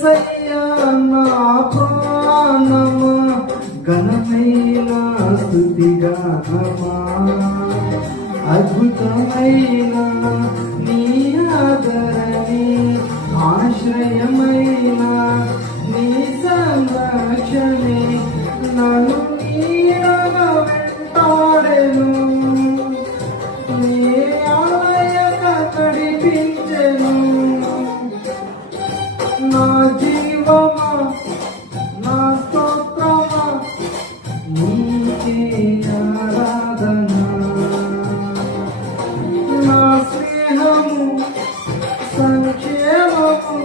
యేసయ్యా నా ప్రాణమా ఘనమైన స్తుతిగానమా అద్భుతమైన నీ ఆదరణి ఆశ్రయమైన నీ సంరక్షణే నన్ను నీడగా వెంటాడెను నీ ఆలయక నడిపించెను నా జీవమా నా స్తోత్రమా నీకే ఆరాధన నా స్నేహము సంక్షేమము